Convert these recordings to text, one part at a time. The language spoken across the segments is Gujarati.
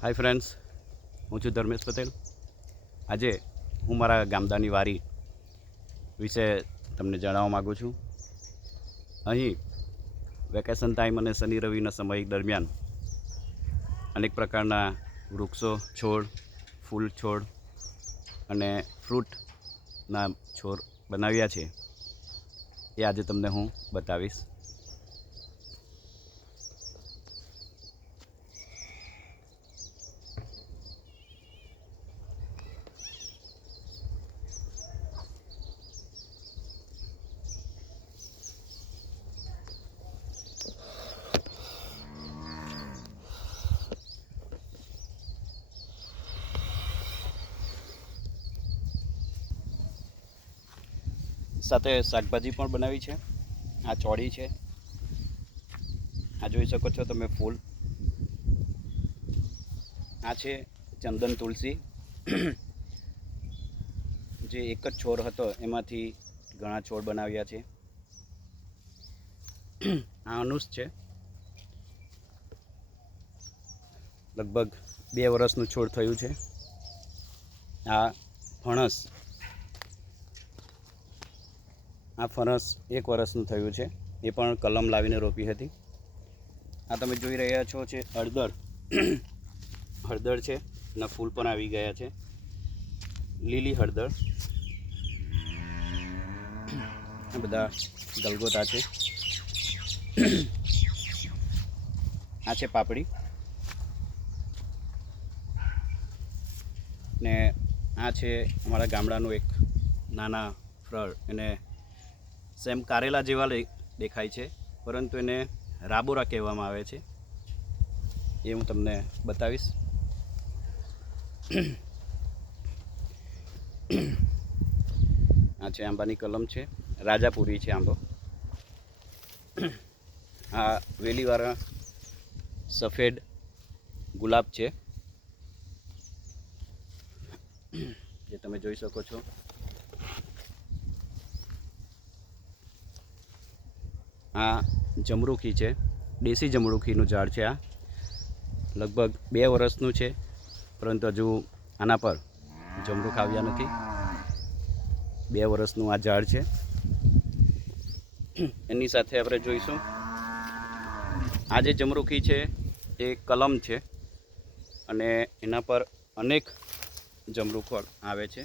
હાય ફ્રેન્ડ્સ, હું છું ધર્મેશ પટેલ. આજે હું મારા ગામડાની વારી વિશે તમને જણાવવા માગું છું. અહીં વેકેશન ટાઈમ અને શનિ રવિના સમય દરમિયાન અનેક પ્રકારના વૃક્ષો, છોડ, ફૂલ છોડ અને ફ્રૂટના છોડ બનાવ્યા છે. એ આજે તમને હું બતાવીશ. સાથે શાકભાજી પણ બનાવી છે. આ ચોળી છે. આ જોઈ શકો છો તમે ફૂલ. આ છે ચંદન તુલસી, જે એક જ છોડ હતો એમાંથી ઘણા છોડ બનાવ્યા છે. આ અનુસ છે, લગભગ 2 વર્ષનું છોડ થયું છે. આ ફણસ, આ ફણસ 1 વર્ષનું થયું છે. એ પણ કલમ લાવીને રોપી હતી. આ તમે જોઈ રહ્યા છો છે હળદર. હળદર છે એના ફૂલ પણ આવી ગયા છે. લીલી હળદર. આ બધા ગલગોટા છે. આ છે પાપડી ને આ છે અમારા ગામડાનું એક નાના ફળ. એને સેમ કારેલા જેવા દેખાય છે, પરંતુ એને રાબોરા કહેવામાં આવે છે. એ હું તમને બતાવીશ. આ છે આંબાની કલમ છે. રાજાપુરી છે આંબો. આ વેલીવાળા સફેદ ગુલાબ છે, જે તમે જોઈ શકો છો. આ જમરૂખી છે. દેશી જમરૂખીનું ઝાડ છે. આ લગભગ 2 વર્ષનું છે, પરંતુ હજુ આના પર જમરૂખ આવ્યા નથી. 2 વર્ષનું આ ઝાડ છે. એની સાથે આપણે જોઈશું આ જે જમરૂખી છે એ કલમ છે, અને એના પર અનેક જમરૂખો આવે છે,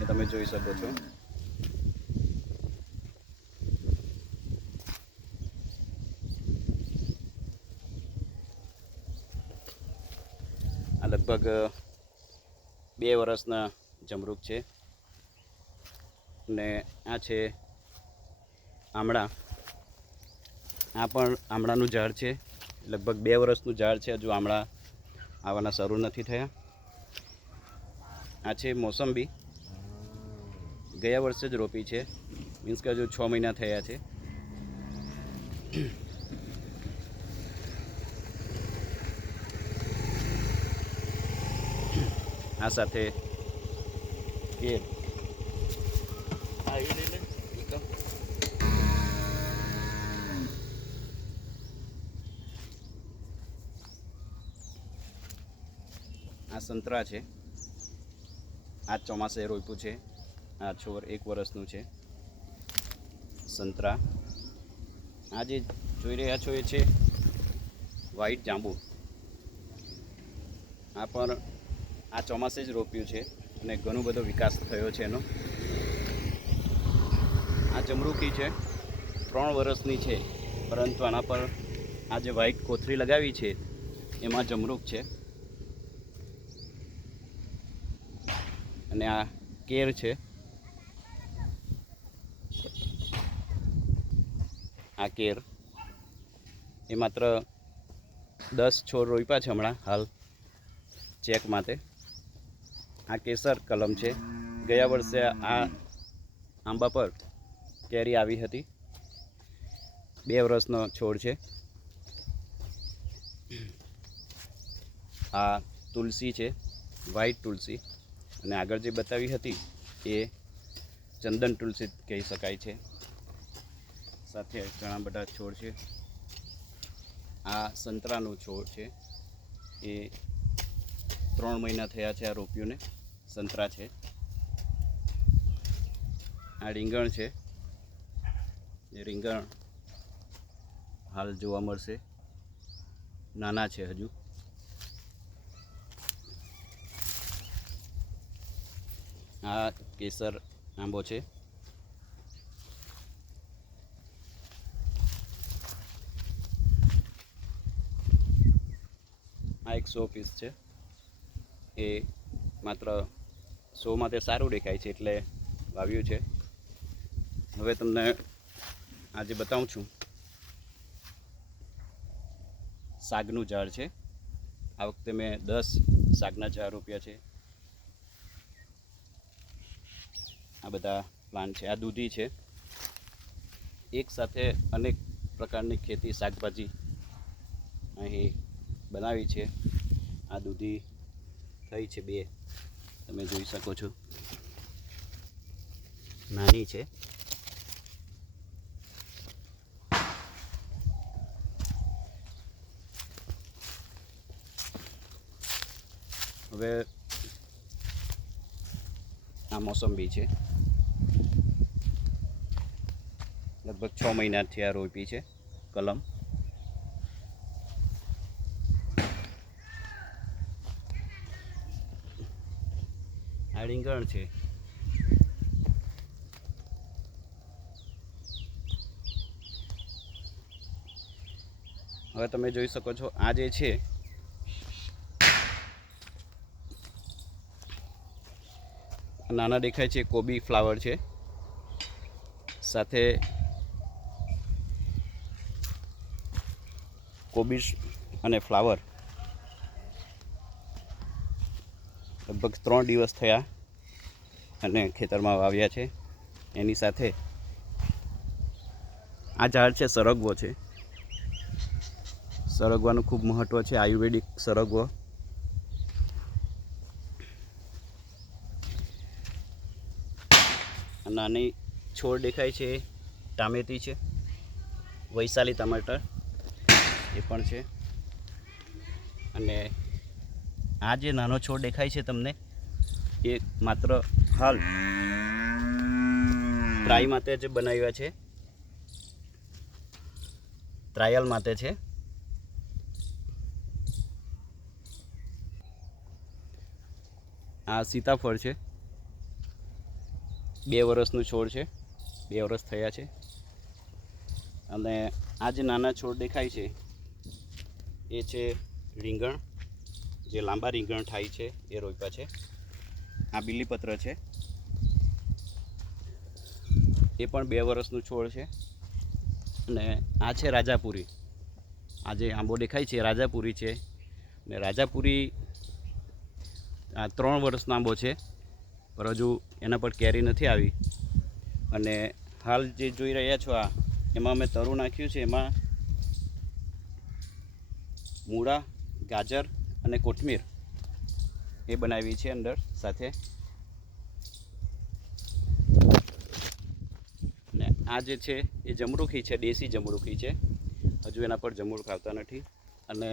એ તમે જોઈ શકો છો. આ લગભગ 2 વર્ષના જમરૂખ છે. ને આ છે આમળા. આ પણ આમળાનું ઝાડ છે. લગભગ 2 વર્ષનું ઝાડ છે. હજુ આમળા આવવાના શરૂ નથી થયા. આ છે મોસંબી. ગયા વર્ષે જ રોપી છે, મીન્સ કે હજુ 6 મહિના થયા છે. આ સાથે કેર. આ સંતરા છે. આ ચોમાસે રોપ્યું છે. આ છોડ 1 વર્ષનું છે. સંતરા. આ જે જોઈ રહ્યા છો એ છે વ્હાઈટ જાંબુ. આ પણ આ ચોમાસે જ રોપ્યું છે અને ઘણો બધો વિકાસ થયો છે એનો. આ જમરૂખી છે. 3 વર્ષની છે, પરંતુ આના પર આ જે વ્હાઈટ કોથળી લગાવી છે એમાં જમરૂખ છે. અને આ કેર છે. આ કેર. એ માત્ર 10 છોડ રોપ્યા છે હમણાં હાલ ચેક માટે. આ કેસર કલમ છે. ગયા વર્ષે આ આંબા પર કેરી આવી હતી. 2 વર્ષનો છોડ છે. આ તુલસી છે, વ્હાઈટ તુલસી. અને આગળ જે બતાવી હતી એ ચંદન તુલસી કહી શકાય છે. સાથે ઘણા બધા છોડ છે. આ સંતરાનો છોડ છે. એ 3 મહિના થયા છે આ રોપ્યુંને. સંતરા છે, આ રીંગણ છે. એ રીંગણ હાલ જોવા મળશે, નાના છે હજુ. આ કેસર આંબો છે. આ એક 100 પીસ છે. એ માત્ર 100માં તે સારું દેખાય છે એટલે વાવ્યું છે. હવે તમને આજે બતાવું છું, શાકનું ઝાડ છે. આ વખતે મેં 10 શાકના ઝાડ રોપ્યા છે. આ બધા પ્લાન્ટ છે. આ દૂધી છે. એક સાથે અનેક પ્રકારની ખેતી શાકભાજી અહીં બનાવી છે. આ દૂધી થઈ છે 2, તમે જોઈ શકો છો, નાની છે. હવે આ મોસંબી છે. લગભગ 6 મહિનાથી આ રોપી છે કલમ. આ રીંગણ છે. હવે તમે જોઈ શકો છો, આ જે છે નાના દેખાય છે, કોબી ફ્લાવર છે. સાથે કોબીજ અને ફ્લાવર લગભગ 3 દિવસ થયા અને ખેતરમાં વાવ્યા છે. એની સાથે આ ઝાડ છે સરગવો છે. સરગવાનું ખૂબ મહત્ત્વ છે, આયુર્વેદિક સરગવો. નાની છોડ દેખાય છે, ટામેટી છે, વૈશાલી ટમાટર એ પણ છે. અને આ જે નાનો છોડ દેખાય છે તમને, એ માત્ર હાલ ટ્રાય માટે જ બનાવ્યા છે, ટ્રાયલ માટે છે. આ સીતાફળ છે. 2 વર્ષનું છોડ છે, 2 વર્ષ થયા છે. અને આ જે નાના છોડ દેખાય છે એ છે રીંગણ, જે લાંબા રીંગણ થાય છે એ રોપ્યા છે. આ બીલીપત્ર છે, એ પણ 2 વર્ષનું છોડ છે. અને આ છે રાજાપુરી. આ જે આંબો દેખાય છે રાજાપુરી છે. ને રાજાપુરી આ 3 વર્ષનો આંબો છે, પર હજુ એના પર કેરી નથી આવી. અને હાલ જે જોઈ રહ્યા છો, આ એમાં મેં તરું નાખ્યું છે. એમાં મૂળા, ગાજર અને કોથમીર એ બનાવી છે અંદર સાથે. ને આ જે છે એ જમરૂખી છે, દેશી જમરૂખી છે. હજુ એના પર જમરૂખ આવતા નથી. અને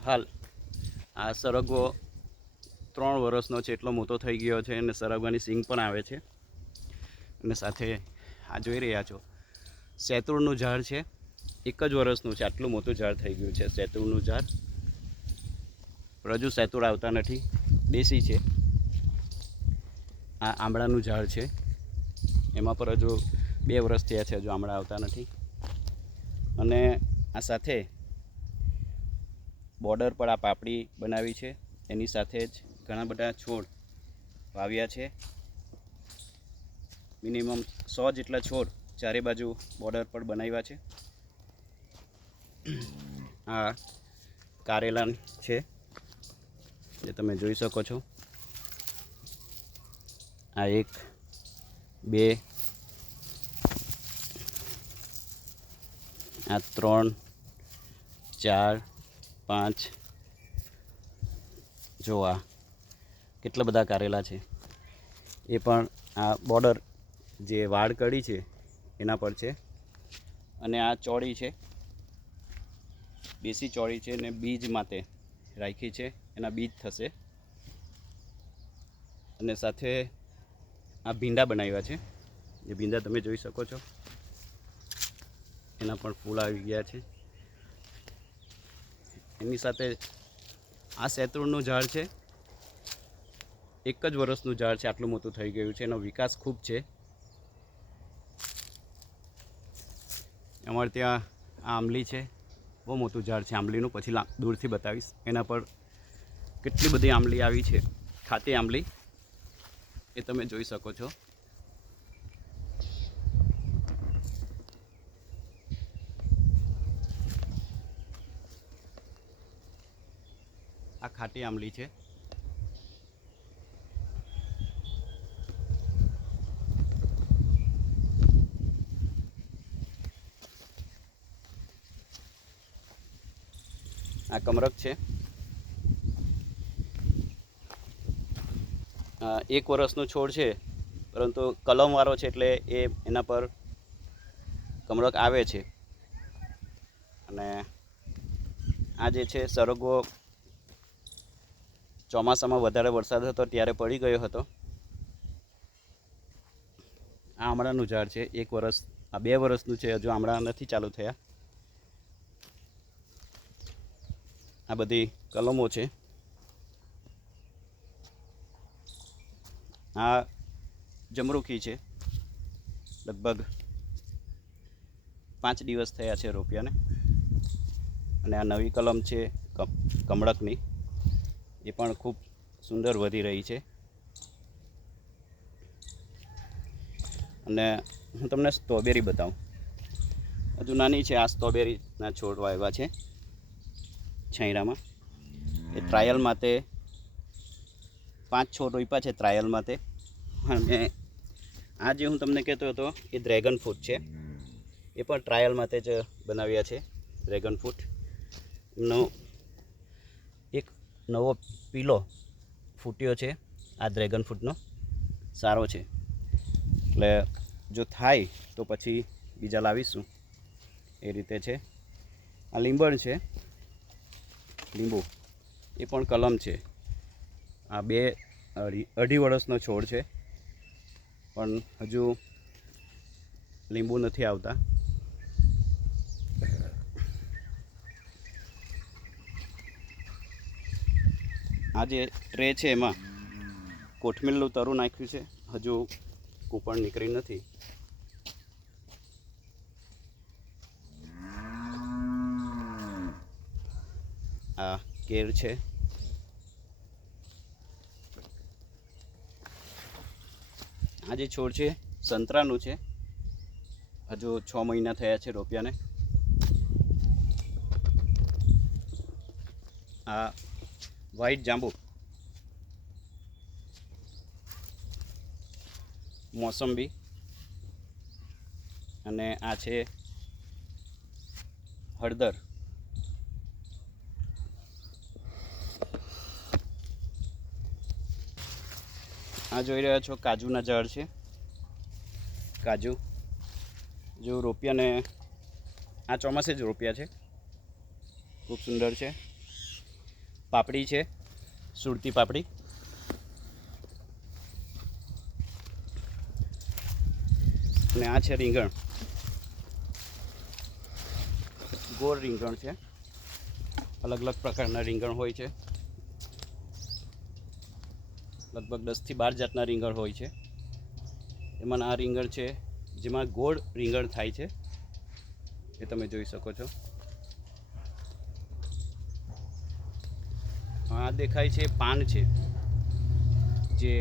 હાલ આ સરગવો 3 વર્ષનો છે, એટલો મોટો થઈ ગયો છે. અને સરગવાની સિંગ પણ આવે છે. અને સાથે આ જોઈ રહ્યા છો, શેતુળનું ઝાડ છે. 1 જ વર્ષનું છે, આટલું મોટું ઝાડ થઈ ગયું છે શેતુળનું ઝાડ. પણ હજુ શેતુળ આવતા નથી, દેશી છે. આ આંબળાનું ઝાડ છે, એમાં પર હજુ 2 વર્ષ થયા છે, હજુ આંબળા આવતા નથી. અને આ સાથે બોર્ડર પર આ પાપડી બનાવી છે. એની સાથે જ ઘણા બધા છોડ વાવ્યા છે. મિનિમમ 100 જેટલા છોડ ચારે બાજુ બોર્ડર પર બનાવ્યા છે. આ કારેલા છે, જે તમે જોઈ શકો છો. આ 1, 2, આ 3, 4, 5. જો આ કેટલા બધા કારેલા છે. એ પણ આ બોર્ડર જે વાડ કડી છે એના પર છે. અને આ ચોળી છે, દેશી ચોળી છે. ને બીજ માટે રાખી છે, એના બીજ થશે. અને સાથે આ ભીંડા બનાવ્યા છે, જે ભીંડા તમે જોઈ શકો છો. એના પણ ફૂલ આવી ગયા છે. એની સાથે આ શેતૂળનું ઝાડ છે, 1 જ વર્ષનું ઝાડ છે, આટલું મોટું થઈ ગયું છે. એનો વિકાસ ખૂબ છે. અમારે ત્યાં આ આંબલી છે, બહુ મોટું ઝાડ છે આંબલીનું. પછી દૂરથી બતાવીશ. એના પર કેટલી બધી આંબલી આવી છે, ખાટી આંબલી, એ તમે જોઈ શકો છો. આ ખાટી આંબલી છે. આ કમરક છે. 1 વર્ષનો છોડ છે, પરંતુ કલમવાળો છે, એટલે એના પર કમરક આવે છે. અને આ જે છે સરગવો ચોમાસામાં વધારે વરસાદ હતો ત્યારે પડી ગયો હતો. આ આમળાનું ઝાડ છે, 1 વર્ષ, આ 2 વર્ષનું છે, હજુ આમળા નથી ચાલુ થયા. આ બધી કલમો છે. આ જમરૂખી છે, લગભગ 5 દિવસ થયા છે રોપ્યાને. અને આ નવી કલમ છે કમળકની, એ પણ ખૂબ સુંદર વધી રહી છે. અને હું તમને સ્ટ્રોબેરી બતાવું. હજુ નાની છે. આ સ્ટ્રોબેરીના છોડ વાવ્યા છે છાંયડામાં. એ ટ્રાયલ માટે 5 છોડ રોપ્યા છે ટ્રાયલ માટે. અને આ જે હું તમને કહેતો હતો એ ડ્રેગન ફ્રૂટ છે. એ પણ ટ્રાયલ માટે જ બનાવ્યા છે ડ્રેગન ફ્રૂટ. એમનો એક નવો પીલો ફૂટ્યો છે આ ડ્રેગન ફ્રૂટનો, સારો છે. એટલે જો થાય તો પછી બીજા લાવીશું, એ રીતે છે. આ લીંબણ છે, લીંબુ, એ પણ કલમ છે. આ 2-2.5 વર્ષનો છોડ છે, પણ હજુ લીંબુ નથી આવતા. આ જે ટ્રે છે એમાં કોથમીરનું તરું નાખ્યું છે, હજુ કૂપણ નીકળી નથી. આ કેર છે. આ જે છોડ છે સંતરાનું છે, હજુ 6 મહિના થયા છે રોપ્યાને. આ વ્હાઈટ જાંબુ, મોસંબી, અને આ છે હળદર. આ જોઈ રહ્યા છો કાજુના ઝાડ છે. કાજુ જો રોપ્યાને આ ચોમાસે જ રોપ્યા છે, ખૂબ સુંદર છે. પાપડી છે, સુરતી પાપડી. અને આ છે રીંગણ, ગોળ રીંગણ છે. અલગ અલગ પ્રકારના રીંગણ હોય છે, લગભગ 10 થી 12 જાતના રીંગણ હોય છે. એમાં આ રીંગણ છે જેમાં ગોળ રીંગણ થાય છે, એ તમે જોઈ શકો છો. આ દેખાય છે પાન છે. જે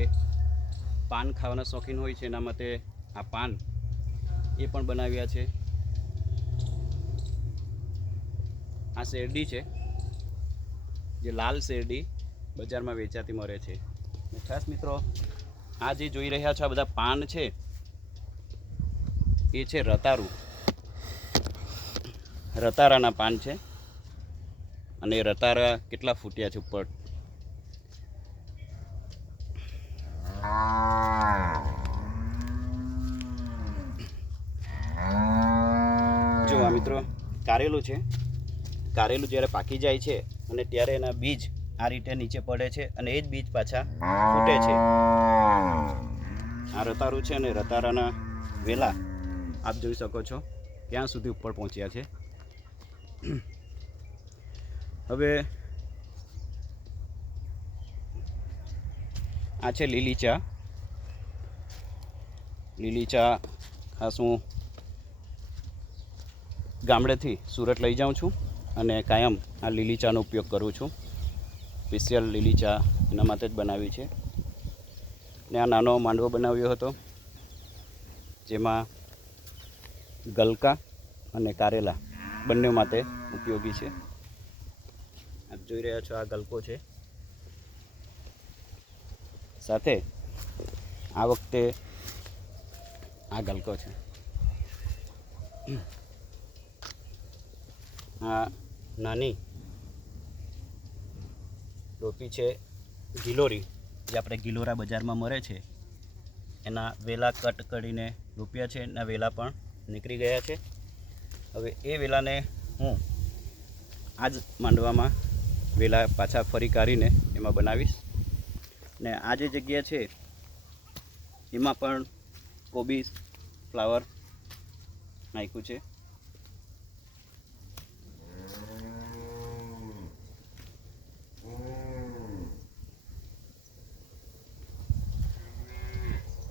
પાન ખાવાના શોખીન હોય છે એના માટે આ પાન એ પણ બનાવ્યા છે. આ શેરડી છે, જે લાલ શેરડી બજારમાં વેચાતી મળે છે. ખાસ મિત્રો, આ જે જોઈ રહ્યા છો આ બધા પાન છે, એ છે રતારું, રતારાના પાન છે. અને રતારા કેટલા ફૂટ્યા છે ઉપર. જો આ મિત્રો કારેલું છે. કારેલું જ્યારે પાકી જાય છે અને ત્યારે એના બીજ આ રીતે નીચે પડે છે અને એ જ બીજ પાછા ફૂટે છે. આ રતારું છે અને રતારાના વેલા આપ જોઈ શકો છો ક્યાં સુધી ઉપર પહોંચ્યા છે. હવે આ છે લીલી ચા. લીલી ચા ખાસ હું ગામડેથી સુરત લઈ જાઉં છું અને કાયમ આ લીલી ચાનો ઉપયોગ કરું છું. સ્પેશિયલ લીલી ચા એના માટે જ બનાવી છે. ને આ નાનો માંડવો બનાવ્યો હતો જેમાં ગલકા અને કારેલા બંને માટે ઉપયોગી છે. આપ જોઈ રહ્યા છો આ ગલકો છે. સાથે આ વખતે આ ગલકો છે. આ નાની રોપી છે ગિલોરી, જે આપણે ગિલોરા બજારમાં મળે છે. એના વેલા કટ કરીને રોપ્યા છે. એના વેલા પણ નીકળી ગયા છે. હવે એ વેલાને હું આ જ માંડવામાં વેલા પાછા ફરી કાઢીને એમાં બનાવીશ. ને આ જે જગ્યા છે એમાં પણ કોબીજ ફ્લાવર નાખ્યું છે.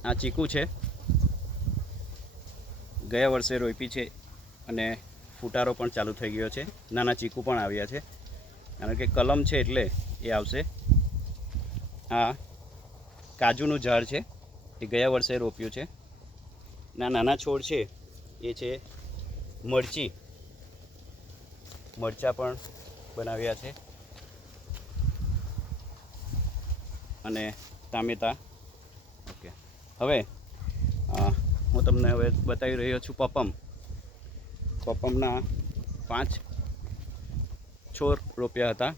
આ ચીકુ છે, ગયા વર્ષે રોપી છે અને ફૂટારો પણ ચાલુ થઈ ગયો છે. નાના ચીકુ પણ આવ્યા છે કારણ કે કલમ છે એટલે એ આવશે. આ કાજુનું ઝાડ છે, એ ગયા વર્ષે રોપ્યું છે. નાના છોડ છે એ છે મરચી, મરચાં પણ બનાવ્યા છે અને ટામેટાં. ઓકે, હવે હું તમને હવે બતાવી રહ્યો છું પપમ. પપમના 5 છોડ રોપ્યા હતા.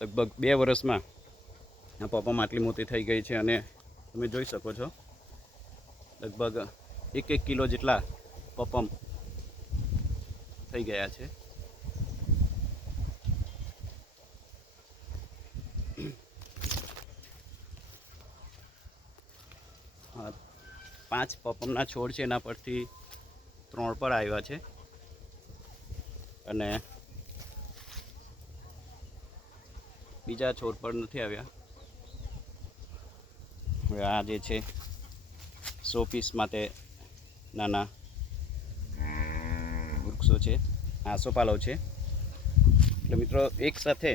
લગભગ 2 વર્ષમાં આ પપમ આટલી મોટી થઈ ગઈ છે અને તમે જોઈ શકો છો લગભગ 1 કિલો જેટલા પપમ થઈ ગયા છે. હા, 5 પપમના છોડ છે, એના પરથી 3 પર આવ્યા છે અને બીજા છોડ પર નથી આવ્યા. હવે આ જે છે સો પીસ માટે નાના વૃક્ષો છે, આસોપાલવ છે. એટલે મિત્રો એક સાથે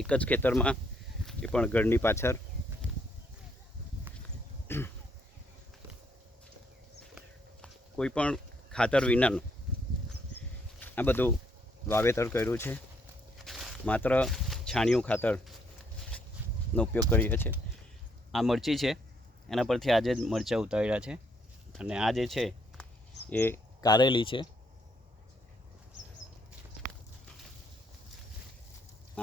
એક જ ખેતરમાં, એ પણ ઘરની પાછળ કોઈ પણ ખાતર વિનાનું આ બધું વાવેતર કર્યું છે. માત્ર છાણિયું ખાતરનો ઉપયોગ કરીએ છીએ. આ મરચી છે, એના પરથી આજે જ મરચાં ઉતાર્યા છે અને આ જે છે એ કારેલી છે.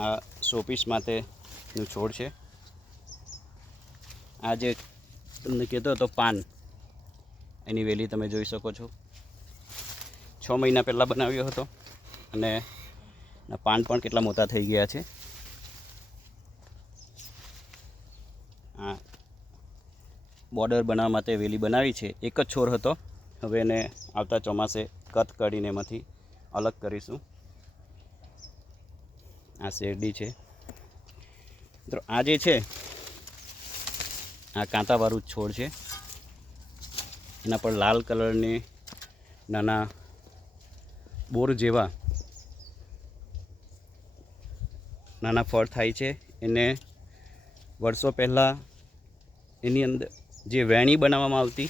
આ શોપીસ માટેનું છોડ છે. આ જે તમને કહેતો હતો પાન, એની વેલી તમે જોઈ શકો છો. 6 મહિના પહેલાં બનાવ્યો હતો અને પાન પણ કેટલા મોટા થઈ ગયા છે. આ બોર્ડર બનાવવા માટે વેલી બનાવી છે. એક જ છોડ હતો, હવે એને આવતા ચોમાસે કટ કરીને એમાંથી અલગ કરીશું. આ શેરડી છે. તો આ જે છે આ કાંટાવાળું છોડ છે. એના પર લાલ કલરની નાના બોર જેવા નાના ફળ થાય છે. એને વર્ષો પહેલાં એની અંદર જે વેણી બનાવવામાં આવતી,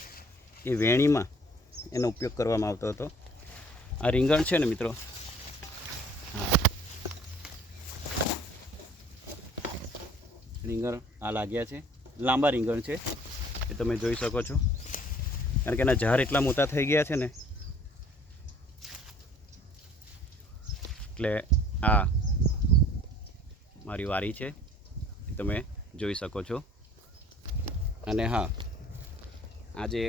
એ વેણીમાં એનો ઉપયોગ કરવામાં આવતો હતો. આ રીંગણ છે ને મિત્રો, રીંગણ આ લાગ્યા છે. લાંબા રીંગણ છે, એ તમે જોઈ શકો છો કારણ કે એના ઝાડ એટલા મોટા થઈ ગયા છે ને. એટલે આ મારી વાડી છે, એ તમે જોઈ શકો છો. અને હા, આ જે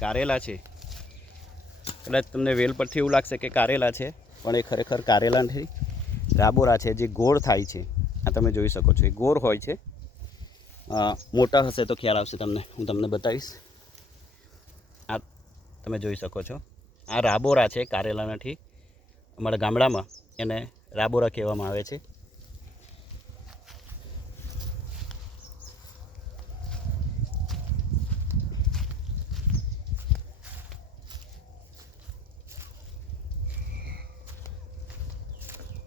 કારેલા છે, કદાચ તમને વેલ પરથી એવું લાગશે કે કારેલા છે, પણ એ ખરેખર કારેલા નથી. રાબોરા છે જે ગોળ થાય છે, આ તમે જોઈ શકો છો, એ ગોળ હોય છે. મોટા હશે તો ખ્યાલ આવશે તમને, હું તમને બતાવીશ. આ તમે જોઈ શકો છો, આ રાબોરા છે, કારેલા નથી. અમારા ગામડામાં એને રાબોરા કહેવામાં આવે છે.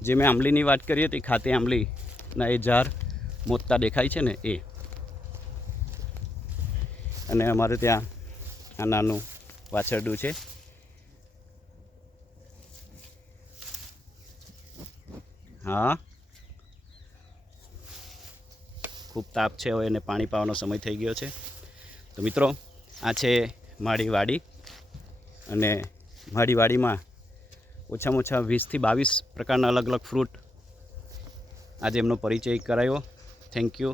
જે મેં આંબલીની વાત કરી હતી, ખાતી આંબલીના એ ઝાડ મોટતા દેખાય છે ને એ. અને અમારે ત્યાં આ નાનું વાછરડું છે. હા, ખૂબ તાપ છે, હવે એને પાણી પાવાનો સમય થઈ ગયો છે. તો મિત્રો, આ છે મારી વાડી, અને મારી વાડીમાં ઓછામાં ઓછા 20 થી 22 પ્રકારના અલગ અલગ ફ્રૂટ આજે એમનો પરિચય કરાયો. Thank you.